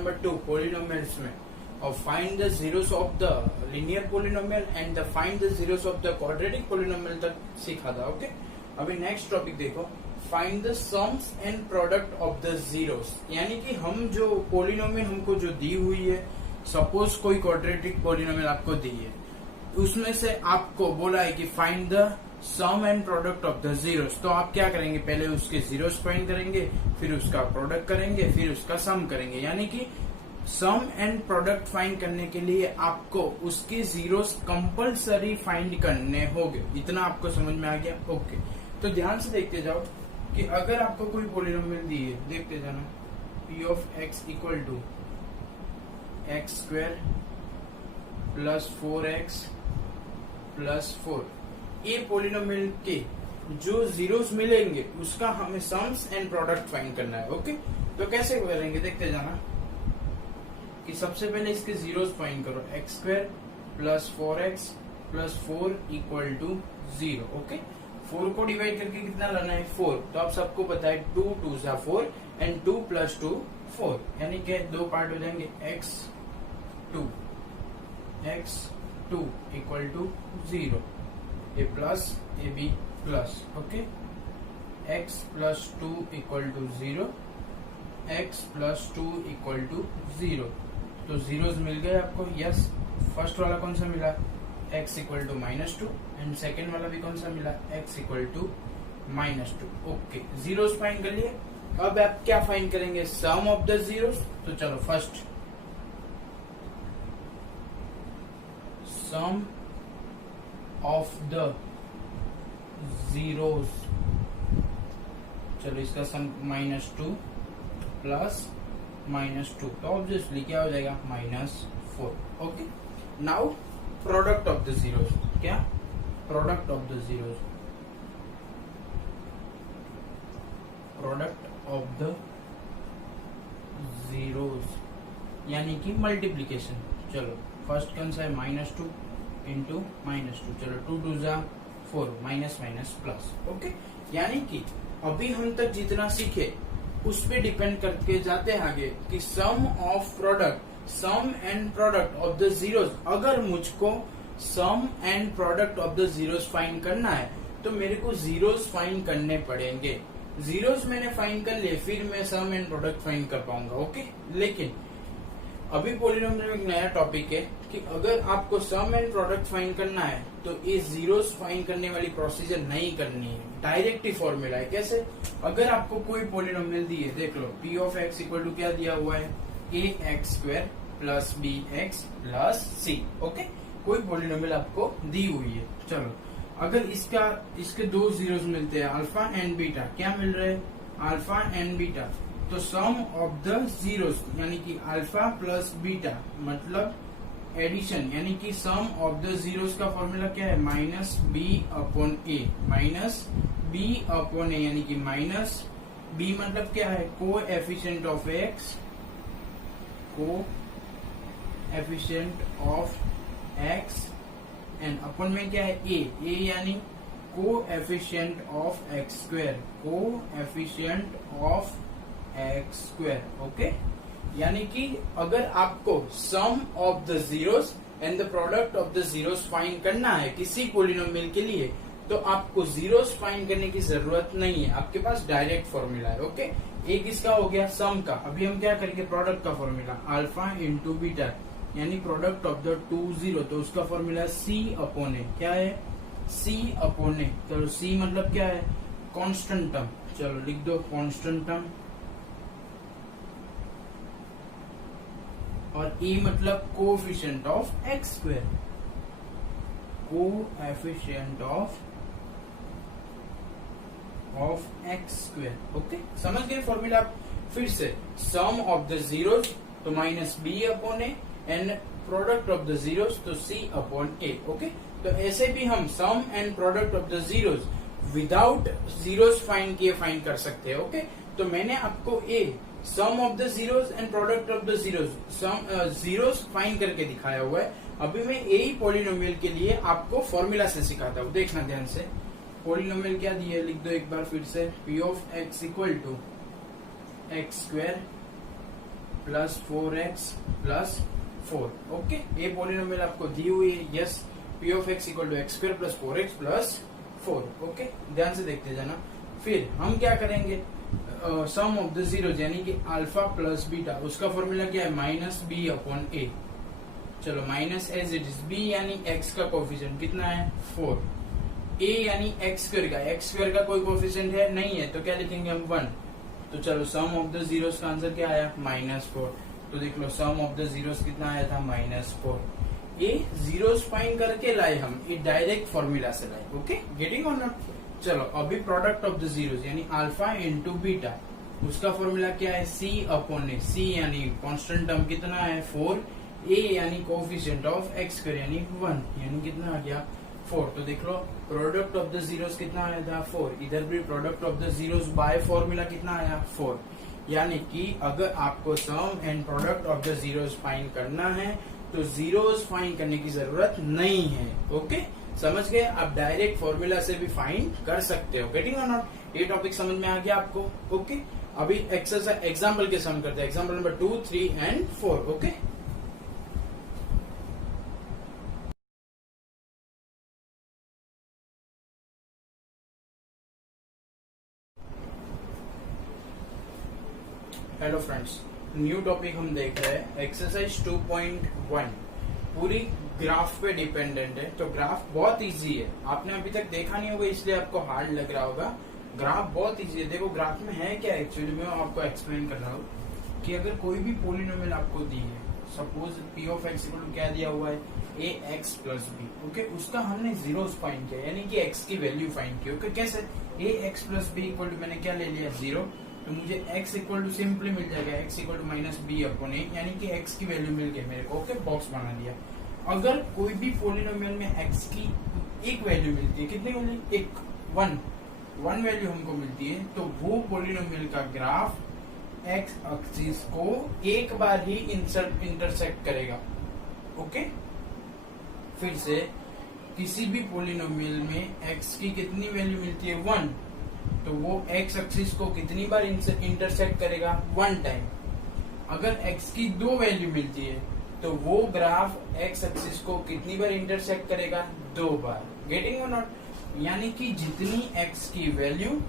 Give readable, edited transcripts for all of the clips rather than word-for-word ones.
Number 2 polynomials में, और find the zeros of the linear polynomial and the find the zeros of the quadratic polynomial तक सीखा था। Okay, अभी next topic देखो, find the sums and product of the zeros. यानी कि हम जो पॉलिनोमियल हमको जो दी हुई है, सपोज कोई क्वाड्रेटिक पॉलिनोमियल आपको दी है, उसमें से आपको बोला है कि find the sum and product of the zeros. तो आप क्या करेंगे, पहले उसके जीरोस फाइंड करेंगे, फिर उसका प्रोडक्ट करेंगे, फिर उसका सम करेंगे। यानी कि सम एंड प्रोडक्ट फाइंड करने के लिए आपको उसके जीरोस कंपलसरी फाइंड करने होंगे। इतना आपको समझ में आ गया? ओके, तो ध्यान से देखते जाओ कि अगर आपको कोई पॉलिनोमियल दी है, देखते जाना, p of x equal to x square plus 4x plus 4, ये पॉलिनोमियल के जो जीरोस मिलेंगे उसका हमें सम्स एंड प्रोडक्ट फाइंड करना है। ओके, तो कैसे करेंगे देखते जाना कि सबसे पहले इसके जीरोस फाइंड करो, x square plus 4x plus 4 equal to 0। Okay, 4 को डिवाइड करके कितना लाना है, 4। तो आप सबको पता है 2 2 जा 4 एंड 2 प्लस 2 4, यानी कि दो पार्ट हो जाएंगे, x2 equal to 0, a plus a b plus. Okay, x plus 2 equal to 0, x plus 2 equal to 0। तो जीरोस मिल गए आपको? यस। फर्स्ट वाला कौन सा मिला, x equal to -2, and second वाला भी कौन सा मिला, x equal to -2। Okay, zeros find कर लिए। अब आप क्या फाइंड करेंगे, सम ऑफ द जीरोस। तो चलो first sum of the zeros, चलो इसका सम -2 प्लस -2, तो ऑब्वियसली क्या हो जाएगा, -4। Okay, now product of the zeros, क्या product of the zeros, product of the zeros यानी कि मल्टीप्लीकेशन। चलो फर्स्ट कौन सा है, -2 इंटू -2, चलो 2 2 जा 4, माइनस माइनस प्लस। ओके, यानी कि अभी हम तक जितना सीखे उस पे डिपेंड करके जाते हैं आगे कि sum of product, sum and product of the zeros. अगर मुझको sum and product of the zeros find करना है तो मेरे को जीरोस फाइंड करने पड़ेंगे। जीरोस मैंने फाइंड कर लिए, फिर मैं सम एंड प्रोडक्ट फाइंड कर पाऊंगा। ओके, लेकिन अभी पॉलिनोमियल में एक नया टॉपिक है कि अगर आपको सम एंड प्रोडक्ट फाइंड करना है तो ये जीरोस फाइंड करने वाली प्रोसीजर नहीं करनी है, डायरेक्ट ही फॉर्मूला है। कैसे, अगर आपको कोई पॉलिनोमियल दी है, देख लो p of x equal to क्या दिया हुआ है, ax square plus bx plus c। Okay, कोई पॉलिनोमियल आपको दी हुई है। चलो अगर इसके दो जीरोस मिलते हैं, अल्फा एंड बीटा, क्या मिल रहे हैं, अल्फा एंड बीटा, तो सम ऑफ द जीरोस यानी कि अल्फा प्लस बीटा मतलब एडिशन, यानी कि सम ऑफ द जीरोस का फॉर्मूला क्या है, minus b upon a, minus b upon a, यानी कि माइनस बी मतलब क्या है, coefficient of x, coefficient of x, and upon में क्या है, ए यानी coefficient of x square, coefficient of x square. Okay, यानी कि अगर आपको sum of the zeros and the product of the zeros find करना है किसी पॉलिनोमियल के लिए, तो आपको जीरोस फाइंड करने की जरूरत नहीं है, आपके पास डायरेक्ट फॉर्मूला है। ओके, एक इसका हो गया सम का। अभी हम क्या करेंगे, प्रोडक्ट का फॉर्मूला, अल्फा इंटू बीटा यानी प्रोडक्ट ऑफ द 2 जीरो, तो उसका फॉर्मूला सी अपॉन ए, क्या है, सी अपॉन ए। चलो सी मतलब क्या है, कांस्टेंट टर्म, चलो लिख दो कांस्टेंट टर्म, और ए मतलब coefficient of x square, coefficient of x square. Okay, समझ गए फॉर्मूला। फिर से सम ऑफ द जीरोस तो minus b upon a, and product of the zeros तो सी अपॉन ए। ओके, तो ऐसे भी हम sum and product of the zeros without zeros find किए फाइंड कर सकते हैं। ओके, तो मैंने आपको sum of the zeros and product of the zeros find करके दिखाया हुआ है। अभी मैं यही पॉलिनोमियल के लिए आपको फॉर्मूला से सिखाता हूँ, देखना ध्यान से। पॉलिनोमियल क्या दिया लिख दो एक बार फिर से, p of x equal to x square plus 4x plus 4। Okay, ये पॉलिनोमियल आपको दी हुई है। Yes, p of x equal to x square plus 4x plus 4। Okay, ध्यान से देखते जाना। फिर हम क्या करेंगे, सम ऑफ द जीरोज यानी कि अल्फा प्लस बीटा, उसका फॉर्मूला क्या है, माइनस बी अपॉन ए। चलो minus as it is, b यानी x का कोफिशिएंट कितना है 4, a यानी एक्स स्क्वायर का कोई कोफिशिएंट है नहीं है, तो क्या लिखेंगे हम 1। तो चलो सम ऑफ द जीरोस का आंसर क्या आया, -4। तो देख लो सम ऑफ द जीरोस कितना आया था, -4। ये जीरोस फाइंड करके लाए हम, ये डायरेक्ट फॉर्मूला से लाए। ओके, गेटिंग और नॉट। चलो अभी प्रोडक्ट ऑफ द जीरोस यानी अल्फा इंटू बीटा, उसका फॉर्मूला क्या है, c अपॉन ए। c यानी कांस्टेंट टर्म कितना है 4, a यानी कोफिशिएंट ऑफ एक्स स्क्वायर यानी 1, यानी कितना आ गया 4। तो देख लो प्रोडक्ट ऑफ द जीरोस कितना आया था 4, इधर भी product of the zeros by formula कितना आया 4। यानी कि अगर आपको sum and product of the zeros find करना है तो जीरोस फाइंड करने की जरूरत नहीं है। ओके, समझ गए, आप डायरेक्ट फॉर्मूला से भी फाइंड कर सकते हो। गेटिंग और नॉट, ये टॉपिक समझ में आ गया आपको। ओके, अभी एक्सरसाइज एग्जाम्पल के सम करते हैं, example number 2, 3 and 4। Okay, hello friends, new topic हम देख रहे हैं एक्सरसाइज 2.1, पूरी ग्राफ पे डिपेंडेंट है। तो ग्राफ बहुत इजी है, आपने अभी तक देखा नहीं होगा इसलिए आपको हार्ड लग रहा होगा। ग्राफ बहुत इजी है। देखो ग्राफ में है क्या एक्चुअली, मैं आपको एक्सप्लेन कर रहा हूँ कि अगर कोई भी पोलिनोमियल आपको दी है, suppose p of x equal to क्या दिया हुआ है, ax प्लस बी। ओके, उसका हमने जीरोस फाइंड किया यानी कि x की वैल्यू फाइंड की। ओके, कैसे, ax plus b equal to मैंने क्या ले लिया 0, तो मुझे x इक्वल टू सिंपली मिल जाएगा x equal to minus b upon a, यानी कि x की वैल्यू मिल गई मेरे को। ओके, बॉक्स बना दिया। अगर कोई भी पोलिनोमियल में x की एक वैल्यू मिलती है, कितनी मिली, एक 1 वैल्यू हमको मिलती है, तो वो पोलिनोमियल का ग्राफ x एक्सिस को एक बार ही इंटरसेक्ट करेगा। ओके, फिर से किसी भी पोलिनोमियल में x की कितनी वैल्यू मिलती है 1, तो वो x एक्सिस को कितनी बार इंटरसेक्ट करेगा 1 टाइम। अगर x की 2 वैल्यू मिलती है तो वो ग्राफ x एक्सिस को कितनी बार इंटरसेक्ट करेगा 2 बार। गेटिंग और नॉट, यानी कि जितनी x की वैल्यू,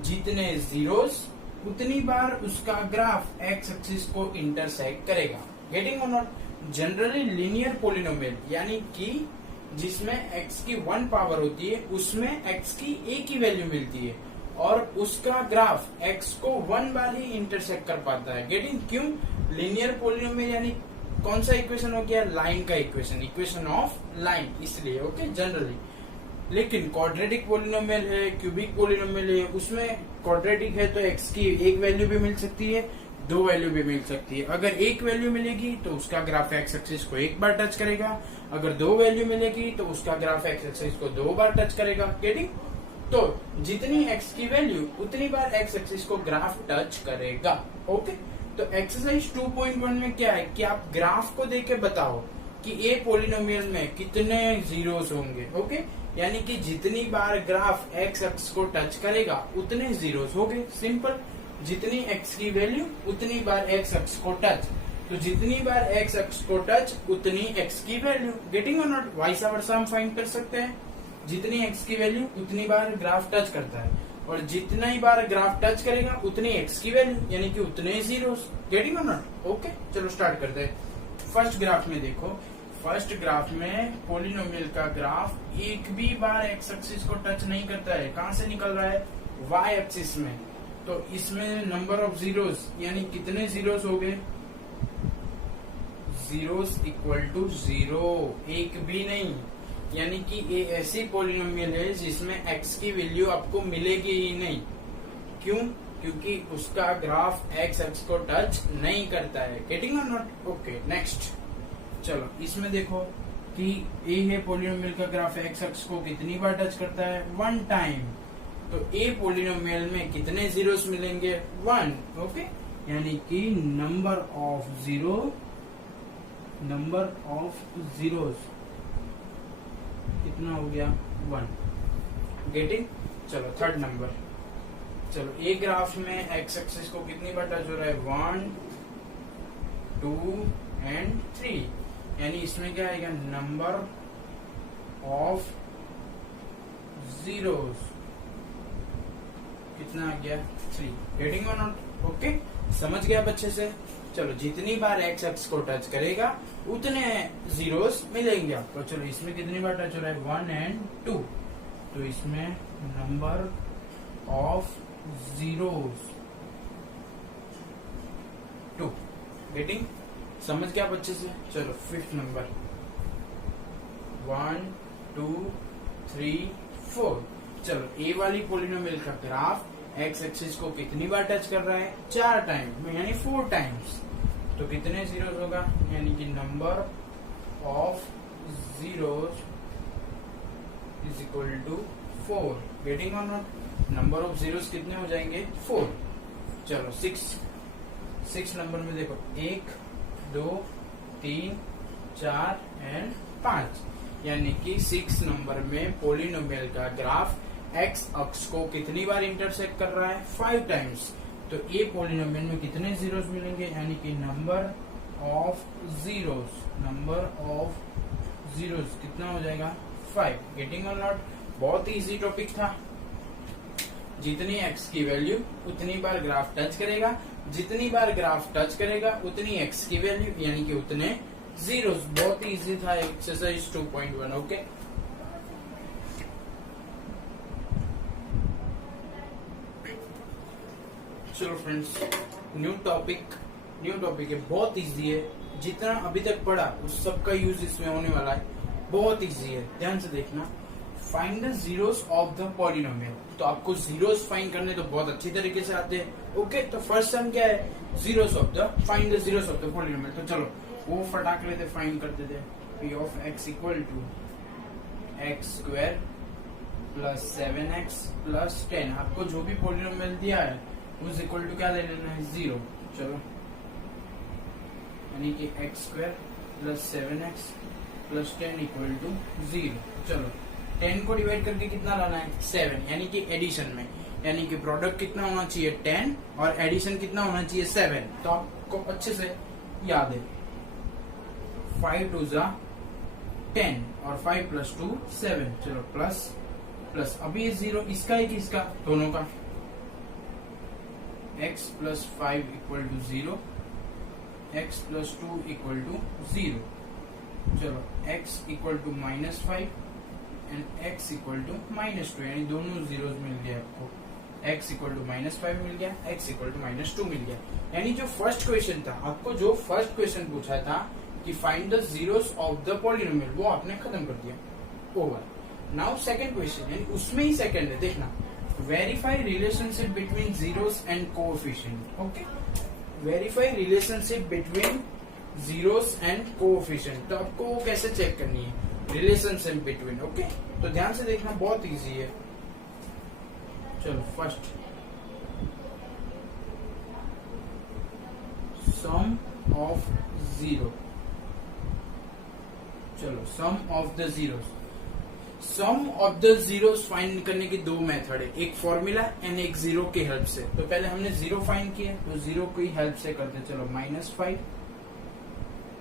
जितने जीरोस, उतनी बार उसका ग्राफ x एक्सिस को इंटरसेक्ट करेगा। गेटिंग और नॉट। जनरली लीनियर पोलिनोमियल यानी कि जिसमें x की 1 पावर होती है उसमें x की एक ही वैल्यू मिलती है और उसका ग्राफ x को 1 बार ही इंटरसेक्ट कर पाता है। गेटिंग, क्यों, लीनियर पोलिनोमियल यानी कौन सा इक्वेशन हो गया, लाइन का इक्वेशन, इक्वेशन ऑफ लाइन, इसलिए। Okay, generally. लेकिन क्वाड्रेटिक पोलिनोमियल है, क्यूबिक पोलिनोमियल है, उसमें क्वाड्रेटिक है तो x की एक वैल्यू भी मिल सकती है, 2 वैल्यू भी मिल सकती है। अगर एक वैल्यू मिलेगी तो उसका ग्राफ x एक्सिस को एक बार टच करेगा, अगर 2 वैल्यू मिलेगी तो उसका ग्राफ x एक्सिस को 2 बार टच करेगा। गेटिंग, तो जितनी x की वैल्यू उतनी बार x एक्सिस को ग्राफ टच करेगा। ओके, तो एक्सरसाइज 2.1 में क्या है कि आप ग्राफ को देके बताओ कि ए पोलिनोमियल में कितने जीरोस होंगे। ओके, यानी कि जितनी बार ग्राफ x एक्सिस को टच करेगा उतने जीरोस हो गए। सिंपल, जितनी x की वैल्यू उतनी बार x एक्सिस को टच, तो जितनी बार x एक्सिस को टच उतनी x की वैल्यू। गेटिंग और नॉट, वाइस वर्सा हम फाइंड कर सकते हैं, जितनी x की वैल्यू उतनी बार ग्राफ टच करता है और जितना ही बार ग्राफ टच करेगा उतनी x की वैल्यू, यानी कि उतने जीरोस। गेटिंग और नॉट। ओके, चलो स्टार्ट करते हैं। फर्स्ट ग्राफ में देखो, फर्स्ट ग्राफ में पोलिनोमियल का ग्राफ एक भी बार x एक्सिस को टच नहीं करता है। कहां से निकल रहा है, y एक्सिस में। तो इसमें नंबर ऑफ जीरोस यानी कितने जीरोस हो गए, जीरोस इक्वल टू 0, एक भी नहीं। यानी कि ये ऐसी पोलिनोमियल है जिसमें x की वैल्यू आपको मिलेगी ही नहीं। क्यों, क्योंकि उसका ग्राफ x एक्सिस को टच नहीं करता है। गेटिंग और नॉट। Okay, next. चलो इसमें देखो कि ए है पोलिनोमियल का ग्राफ x एक्सिस को कितनी बार टच करता है 1 टाइम, तो ए पोलिनोमियल में कितने जीरोस मिलेंगे 1। ओके, यानी कि नंबर ऑफ जीरोस कितना हो गया 1। गेटिंग, चलो थर्ड नंबर। चलो ए ग्राफ में x एक्सिस को कितनी बार टच हो रहा है 1, 2 एंड 3, यानी इसमें क्या आएगा, नंबर ऑफ जीरोस कितना आ गया, 3। गेटिंग और नॉट? ओके, समझ गया बच्चे से? चलो, जितनी बार एक्स एक्स को टच करेगा उतने जीरोस मिलेंगे आपको। चलो, इसमें कितनी बार टच हो रहा है, 1 एंड 2, तो इसमें नंबर ऑफ जीरोस 2। गेटिंग? समझ गया बच्चे से? चलो, 5th नंबर, 1 2 3 4। चलो, ए वाली पोलिनोमियल का ग्राफ एक्स एक्सिस को कितनी बार टच कर रहा है, 4 टाइम, यानी 4 टाइम्स। तो कितने जीरोस होगा, यानी कि number of zeros is equal to 4। Getting और नॉट? नंबर ऑफ जीरोस कितने हो जाएंगे, 4। चलो, 6 नंबर में देखो, 1 2 3 4 एंड 5, यानी कि 6 नंबर में पोलिनोमियल का ग्राफ एक्स अक्ष को कितनी बार इंटरसेक्ट कर रहा है, 5 टाइम्स। तो ये पोलिनोमियल में कितने जीरोस मिलेंगे, यानी कि नंबर ऑफ जीरोस कितना हो जाएगा, 5। गेटिंग और नॉट? बहुत ही इजी टॉपिक था। जितनी एक्स की वैल्यू उतनी बार ग्राफ टच करेगा, जितनी बार ग्राफ टच करेगा उतनी एक्स की वैल्यू, यानी कि उतने जीरोस। बहुत ही इजी था एक्सरसाइज 2.1। ओके, चलो फ्रेंड्स, न्यू टॉपिक है, बहुत इजी है। जितना अभी तक पढ़ा उस सब का यूज इसमें होने वाला है, बहुत इजी है, ध्यान से देखना। Find the zeros of the polynomial. तो आपको जीरोस फाइंड करने तो बहुत अच्छी तरीके से आते हैं। ओके, तो फर्स्ट सम क्या है, find the zeros of the polynomial. तो चलो, वो फटाक लेते फाइंड करते थे। P of x equal to x square plus 7x plus 10। आपको जो भी पॉलिनोमियल दिया है उस इक्वल टू क्या ले लेना है, 0। चलो, यानी कि x square plus 7x plus 10 equal to 0। चलो, 10 को डिवाइड करके कितना लाना है, 7, यानी कि एडिशन में, यानी कि प्रोडक्ट कितना होना चाहिए, 10, और एडिशन कितना होना चाहिए, 7। तो आपको अच्छे से याद है, 5 2 जा 10 और 5 प्लस 2 7। चलो, प्लस अभी ये 0 इसका है कि इसका, दोनों का। x plus 5 equal to 0, x plus 2 equal to 0। चलो, x equal to -5 and x equal to -2, यानी दोनों जीरोस मिल गए आपको। x इक्वल टू -5 मिल गया, x इक्वल टू -2 मिल गया। यानी जो फर्स्ट क्वेश्चन था, आपको जो फर्स्ट क्वेश्चन पूछा था कि find the zeros of the polynomial, वो आपने खत्म कर दिया, ओवर। नाउ सेकंड क्वेश्चन, यानी उसमें ही सेकंड है, देखना। Verify relationship between zeros and coefficient. Okay, verify relationship between zeros and coefficient. तो आपको वो कैसे चेक करनी है, रिलेशनशिप बिटवीन। ओके, तो ध्यान से देखना, बहुत इजी है। चलो, फर्स्ट सम ऑफ जीरो। चलो, sum of the zeros. Sum of the zeros find करने की 2 मेथड है, एक फॉर्मूला एंड एक जीरो की हेल्प से। तो पहले हमने जीरो फाइंड किया, तो जीरो की हेल्प से करते। चलो, -5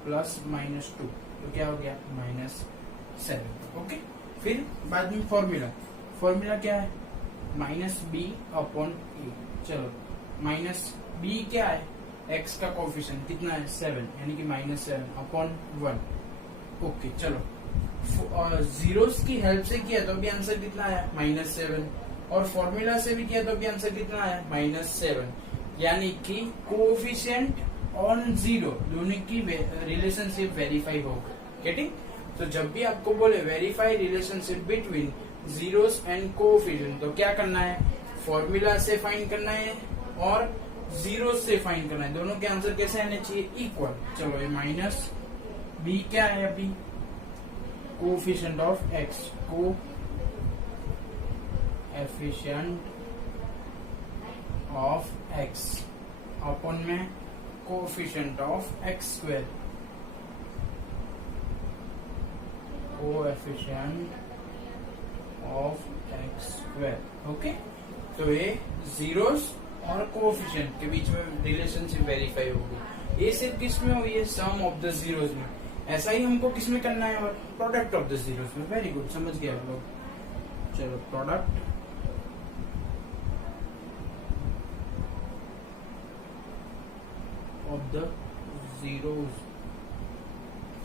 प्लस -2, तो क्या हो गया, -7। ओके, फिर बाद में फॉर्मूला क्या है, -b अपॉन a। चलो, -b क्या है, x का कोएफिशिएंट कितना है, 7, यानी कि -7 अपॉन 1। ओके, चलो, जीरोस की हेल्प से किया तो भी आंसर कितना आया, -7, और फॉर्मूला से भी किया तो भी आंसर कितना आया, -7। यानी कि कोएफिशिएंट ऑन जीरो दोनों की रिलेशनशिप वेरीफाई होगा। गेटिंग? तो जब भी आपको बोले verify relationship between zeros and coefficient, तो क्या करना है, फॉर्मूला से फाइंड करना है और जीरो से फाइंड करना है। दोनों के आंसर कैसे आने चाहिए, इक्वल। चलो, ये -b क्या है अभी, coefficient of x, coefficient of x अपन में coefficient of x square, coefficient of x square. Okay, तो ये जीरोस और कोएफिशिएंट के बीच में रिलेशनशिप वेरीफाई होगी। ये सिर्फ किस में हुई है, सम ऑफ द जीरोस में। ऐसा ही हमको किस में करना है, और प्रोडक्ट ऑफ द जीरोस में। वेरी गुड, समझ गए आप लोग। चलो प्रोडक्ट ऑफ द जीरोस।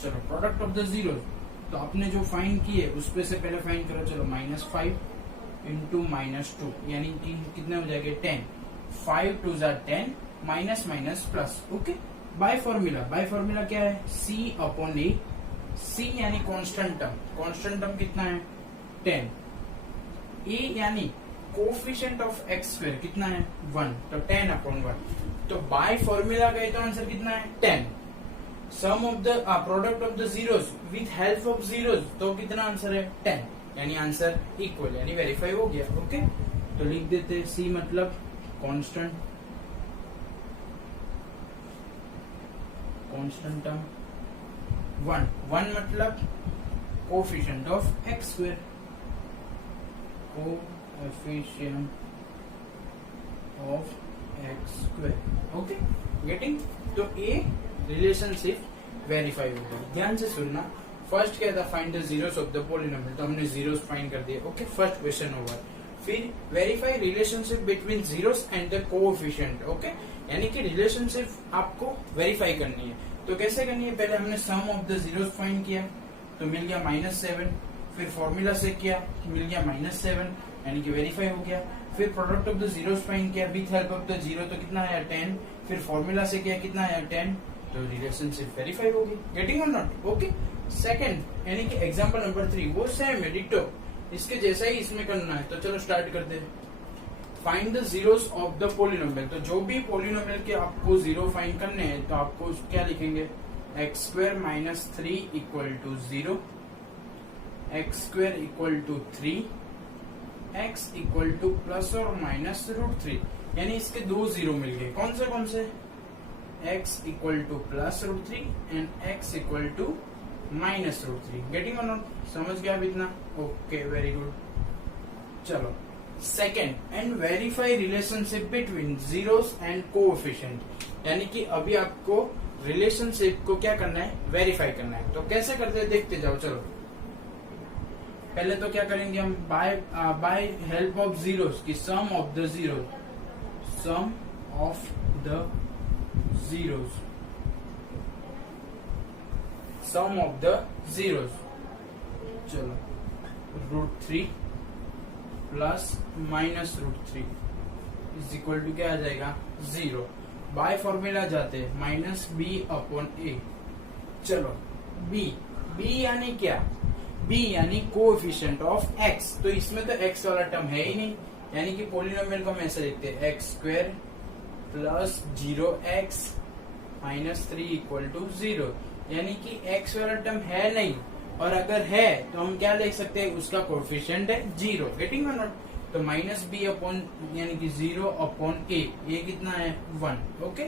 चलो प्रोडक्ट ऑफ द जीरोस, तो आपने जो फाइंड की है उस पे से पहले फाइंड करो। चलो -5 इंटू -2 यानी कि कितने हो जाएंगे 10। 5 2 जा 10 minus minus plus. Okay, by formula क्या है, C अपॉन ए। C यानी कांस्टेंट टर्म कितना है 10। A यानी कोफिशिएंट ऑफ x स्क्वायर कितना है 1, तो 10 अपॉन 1। तो बाय फॉर्मूला का तो आंसर कितना है 10। Sum of the product of the zeros with help of zeros, तो कितना आंसर है 10, यानी आंसर इक्वल यानी वेरीफाई हो गया। ओके, तो लिख देते C मतलब कांस्टेंट टर्म 1 मतलब coefficient of x square, coefficient of x square. Okay, getting. तो ए रिलेशनशिप वेरीफाई हो गया। ध्यान से सुनना, फर्स्ट क्या था, find the zeros of the polynomial, तो हमने जीरोस फाइंड कर दिए। Okay, first question over. फिर verify relationship between zeros and the coefficient. Okay, यानी कि रिलेशनशिप आपको वेरीफाई करनी है। तो कैसे करनी है, पहले हमने सम ऑफ द जीरोस फाइंड किया तो मिल गया -7। फिर फॉर्मूला से किया मिल गया -7 यानी कि वेरीफाई हो गया। फिर product of the zeros find किया with help of the zero, तो कितना आया 10। फिर फॉर्मूला से किया कितना आया 10, तो रिलेशनशिप वेरीफाई होगी। गेटिंग और नॉट। ओके, सेकंड यानी कि एग्जांपल नंबर 3 वो सेम है, डिटो इसके जैसा ही इसमें करना है। तो चलो स्टार्ट करते हैं। Find the zeros of the polynomial, तो जो भी पॉलिनोमियल के आपको जीरो फाइंड करने हैं तो आपको क्या लिखेंगे, x square minus 3 equal to 0, x square equal to 3, x equal to plus or minus √3, यानी इसके दो जीरो मिल गए। कौन से x equal to plus √3 and x equal to minus √3। Getting और नॉट, समझ गया अब इतना। Okay, very good. चलो second, and verify relationship between zeros and coefficient, यानी कि अभी आपको रिलेशनशिप को क्या करना है, वेरीफाई करना है। तो कैसे करते हैं देखते जाओ। चलो पहले तो क्या करेंगे हम, बाय हेल्प ऑफ जीरोस की sum of the zeros, sum of the zeros, sum of the zeros. चलो √3 plus minus √3 is equal to क्या आ जाएगा 0। बाय फॉर्मूला जाते हैं -b अपॉन a। चलो b यानी क्या, b यानी कोएफिशिएंट ऑफ x, तो इसमें तो x वाला टर्म है ही नहीं, यानी कि पॉलिनोमियल को हम ऐसे लिखते हैं x square plus 0x minus 3 equal to 0, यानी कि x वाला टर्म है नहीं, और अगर है तो हम क्या लिख सकते हैं, उसका कोएफिशिएंट है 0। गेटिंग और नॉट, तो -b अपॉन यानी कि 0 अपॉन a, ये कितना है 1। ओके,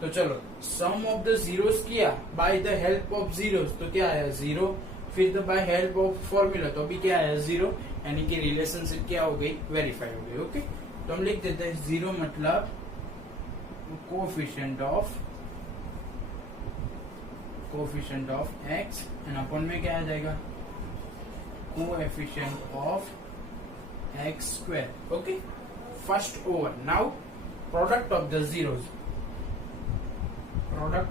तो चलो सम ऑफ द जीरोस किया bye the help of zeros, तो क्या आया 0। फिर बाय हेल्प ऑफ फॉर्मूला, तो अभी क्या आया 0, यानी कि रिलेशनशिप क्या हो गई, वेरीफाई हो गई। ओके, तो हम लिख देते हैं 0 मतलब coefficient of x and upon में क्या आ जाएगा, coefficient of x square. Okay, first over. Now product of the zeros, product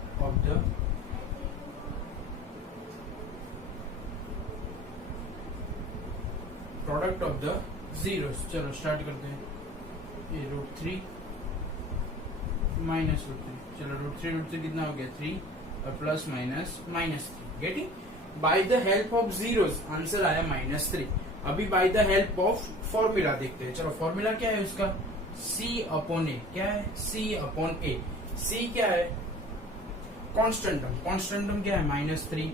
of the zeros. चलो स्टार्ट करते हैं। ये √3 माइनस √3, चलो √3 कितना हो गया 3 और plus minus -3। Getting. Bye the help of zeros answer आया -3। अभी bye the help of formula देखते हैं। चलो फॉर्मूला क्या है उसका, C अपॉन ए। क्या है, C अपॉन ए। C क्या है, कांस्टेंट टर्म क्या है -3,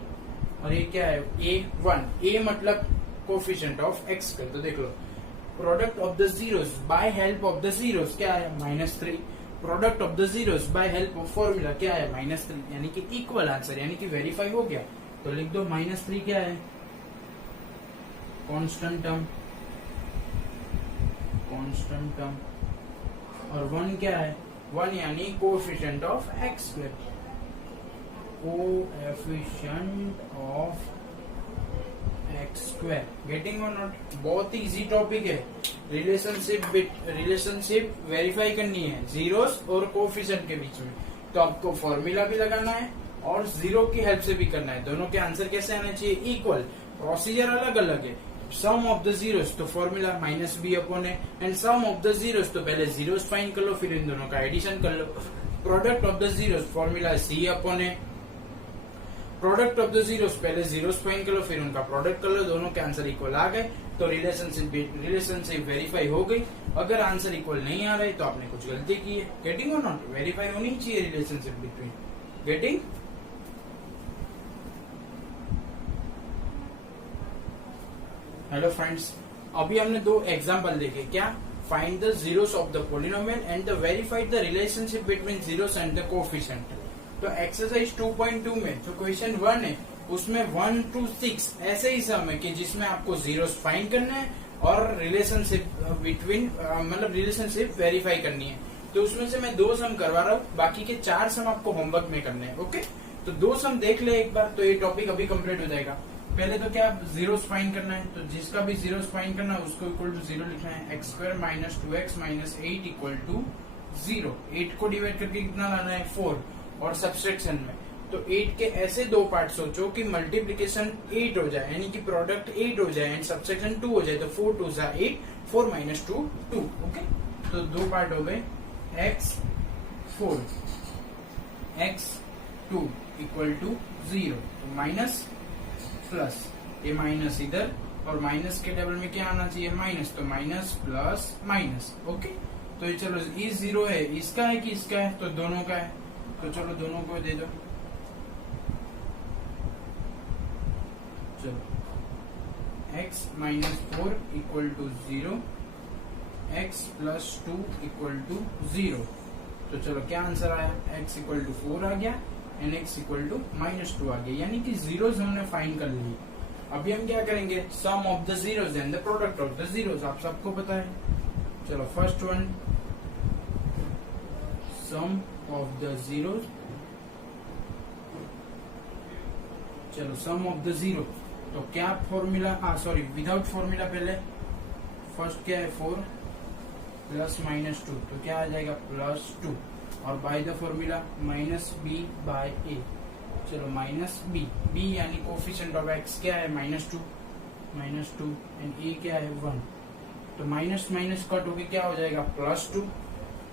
और ये क्या है a1। a मतलब कोएफिशिएंट ऑफ x का, तो देख लो product of the zeros by help of the zeros क्या है -3, product of the zeros by help of formula क्या है -3, यानी कि इक्वल आंसर, यानी कि वेरीफाई हो गया। तो लिख दो -3 क्या है, कांस्टेंट टर्म, और 1 क्या है, 1 यानी coefficient of x square. Coefficient of x square. Getting और नॉट? बहुत ही इजी टॉपिक है। रिलेशनशिप वेरीफाई करनी है जीरोस और कोएफिशिएंट के बीच में, तो आपको फॉर्मूला भी लगाना है और जीरो की हेल्प से भी करना है। दोनों के आंसर कैसे आने चाहिए? इक्वल। प्रोसीजर अलग अलग है। सम ऑफ द जीरोस तो फॉर्मूला माइनस बी अपॉन है, and sum of the zeros तो पहले जीरोस फाइंड कर लो, फिर इन दोनों का एडिशन कर लो। Product of the zeros formula c upon है। प्रोडक्ट ऑफ द जीरोस पहले जीरोस फाइंड कर लो, फिर उनका प्रोडक्ट कर लो, दोनों के आंसर इक्वल आ गए तो रिलेशनशिप वेरीफाई हो गई। अगर आंसर इक्वल नहीं आ रहे तो आपने कुछ गलती की है। गेटिंग और नॉट? वेरीफाई होनी चाहिए relationship between. Getting? Hello friends, अभी हमने दो एग्जांपल देखे। क्या? Find the zeros of the polynomial and the verify the relationship between zeros and the coefficient. तो एक्सरसाइज 2.2 में जो क्वेश्चन 1 है उसमें 1 to 6 ऐसे ही सम है कि जिसमें आपको जीरोस फाइंड करना है और रिलेशनशिप बिटवीन मतलब रिलेशनशिप वेरीफाई करनी है। तो उसमें से मैं 2 सम करवा रहा हूँ, बाकी के 4 सम आपको होमवर्क में करने हैं। ओके, तो 2 सम देख ले एक बार, तो ये टॉपिक अभी कंप्लीट हो जाएगा। पहले तो क्या जीरोस फाइंड करना है, तो जिसका भी जीरोस फाइंड करना है उसको इक्वल टू 0 लिखना है। X square minus 2x minus 8 equal to 0। 8 को डिवाइड करके कितना लाना है? 4। और सब्सट्रैक्शन में तो 8 के ऐसे 2 पार्ट सोचो कि मल्टीप्लीकेशन 8 हो जाए, यानी कि प्रोडक्ट 8 हो जाए एंड सब्सट्रैक्शन 2 हो जाए। तो 4 2 जा 8, 4 माइनस 2 2। ओके, तो 2 पार्ट हो गए। x 4 x 2 equal to 0। तो माइनस प्लस, ये माइनस इधर और माइनस के टेबल में क्या आना चाहिए? माइनस। तो माइनस प्लस माइनस। ओके, तो ये चलो ये 0 है, इसका है कि इसका है? तो दोनों का है, तो चलो दोनों को दे दो। चलो x minus 4 equal to 0, x plus 2 equal to 0। तो चलो क्या आंसर आया? x इक्वल टू 4 आ गया and x equal to minus 2 आ गया, यानी कि जीरोस हमने फाइंड कर ली। अभी हम क्या करेंगे? Sum of the zeros and the product of the zeros. आप सबको पता है। चलो first one, sum of the zeros. चलो सम ऑफ द जीरो, तो क्या फॉर्मूला? सॉरी, विदाउट फॉर्मूला पहले। फर्स्ट क्या है? 4 प्लस माइनस 2, तो क्या आ जाएगा? प्लस 2। और by the formula minus b by a. चलो माइनस बी, बी यानी कोएफिशिएंट ऑफ एक्स क्या है? माइनस 2 एंड ए क्या है? 1। तो माइनस माइनस कट होके क्या हो जाएगा? प्लस 2।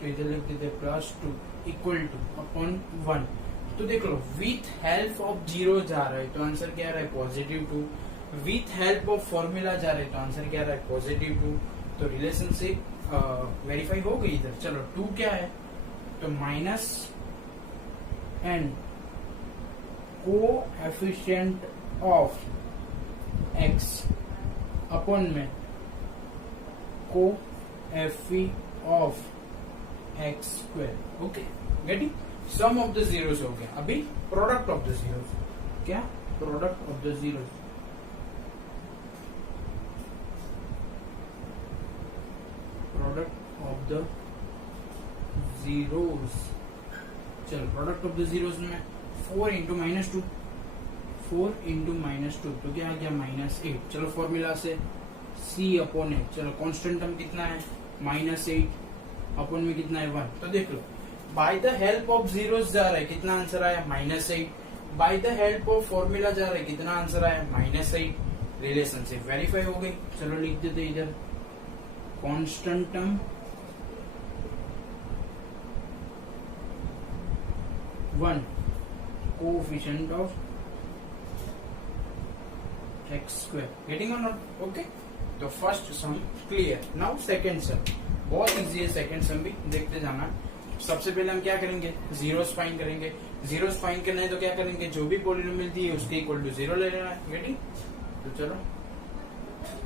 तो इधर लिख देते प्लस 2 इक्वल टू अपॉन 1। तो देख लो, विथ हेल्प ऑफ जीरो जा रहा है तो आंसर क्या आ रहा है? Positive 2। With help of formula जा रहा है तो आंसर क्या आ रहा है? पॉजिटिव 2। तो रिलेशनशिप वेरीफाई हो गई इधर। चलो 2 क्या है? तो minus and coefficient of x upon में कोएफी of x square. Okay, getting? Sum of the zeros हो गया। अभी प्रोडक्ट ऑफ द जीरोस। क्या? Product of the zeros. Product of the zeros. चलो प्रोडक्ट ऑफ द जीरोस में 4 into minus 2, 4 into minus 2 तो क्या आ गया? माइनस 8। चलो फॉर्मूला से c अपॉन ए। चलो कांस्टेंट टर्म कितना है? माइनस 8 अपॉन में कितना है? 1। तो देख लो, by the help of zeros जा रहा है, कितना आंसर आया? Minus 8। By the help of formula जा रहा है, कितना आंसर आया? माइनस 8। रिलेशनशिप वेरीफाई हो गई। चलो लिख देते इधर constant term 1 coefficient of x square. Getting और नॉट? ओके, तो फर्स्ट सम क्लियर। नाउ सेकंड सम, बहुत इजी है सेकंड सम भी, देखते जाना। सबसे पहले हम क्या करेंगे? जीरोस फाइंड करेंगे। जीरोस फाइंड करना है तो क्या करेंगे? जो भी पॉलिनोमियल दी है उसके इक्वल टू 0 ले लेना है। गेटिंग? तो चलो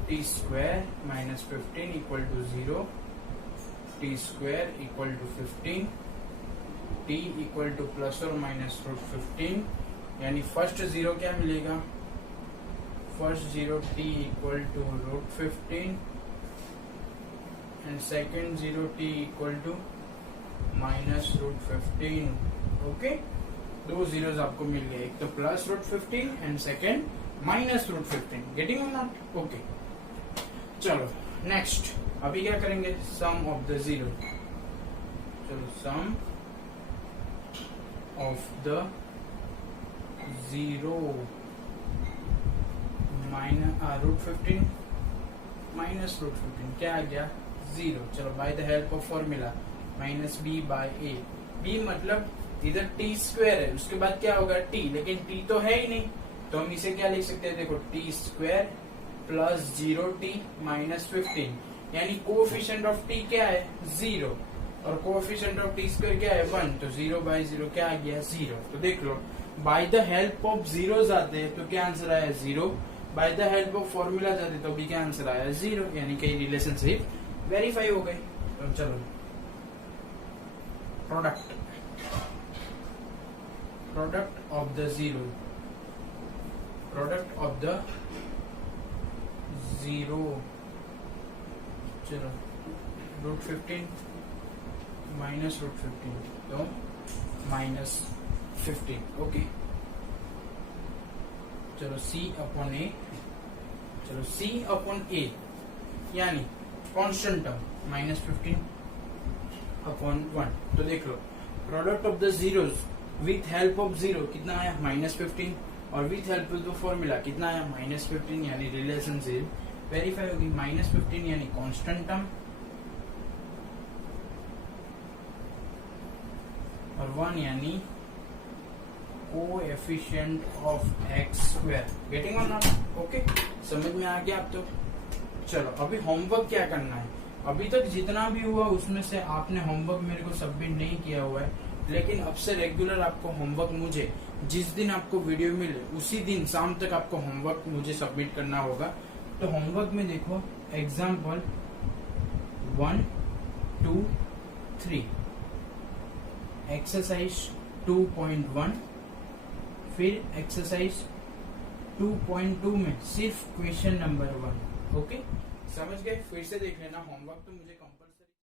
t square minus 15 equal to 0, t square equal to 15, t equal to plus or minus root 15, यानी फर्स्ट जीरो क्या मिलेगा? First zero t equal to root 15 and second zero t equal to minus root 15। Okay, दो zeros आपको मिल गए, एक तो plus root 15 and second minus root 15। Getting और नॉट? ओके, चलो नेक्स्ट अभी क्या करेंगे, सम ऑफ द जीरो। चलो sum of the zero minus root 15 minus root 15 क्या आ गया, जीरो। चलो by the help of formula minus b by a, b मतलब इधर टी स्क्वायर है, उसके बाद क्या होगा टी, लेकिन टी तो है ही नहीं, तो हम इसे क्या लिख सकते हैं, देखो T square plus 0t minus 15, यानी कोएफिशिएंट ऑफ टी क्या है, जीरो, और कोएफिशिएंट ऑफ टी स्क्वायर क्या है, 1, तो 0 बाय 0 क्या आ गया, जीरो। तो देख लो by the help of zeros आते हैं तो क्या आंसर आया, zero. By the help of formula जाते तो भी क्या आंसर आया, जीरो, यानी कि रिलेशनशिप वेरीफाई हो गई। तो चलो product of the zero, product of the zero, चलो रूट 15 माइनस रूट 15, तो माइनस 15। ओके, चलो c अपॉन ए, चलो c अपॉन ए यानी कांस्टेंट टर्म माइनस 15 अपॉन 1। तो देख लो product of the zeros with help of zero कितना आया, माइनस 15, और with help of the formula कितना आया, माइनस 15, यानी रिलेशनशिप वेरीफाई होगी। माइनस 15 यानी कांस्टेंट टर्म और 1 यानी coefficient of x square. Getting और नॉट? ओके, समझ में आ गया अब तो। चलो अभी होमवर्क क्या करना है, अभी तक जितना भी हुआ उसमें से आपने होमवर्क मेरे को सबमिट नहीं किया हुआ है, लेकिन अब से रेगुलर आपको होमवर्क मुझे जिस दिन आपको वीडियो मिले उसी दिन शाम तक आपको होमवर्क मुझे सबमिट करना होगा। तो होमवर्क में देखो एग्जाम्पल 1, 2, 3, एक्सरसाइज 2.1, फिर एक्सरसाइज 2.2 में सिर्फ क्वेश्चन नंबर 1। ओके, समझ गए? फिर से देख लेना होमवर्क तो मुझे कंपल्सरी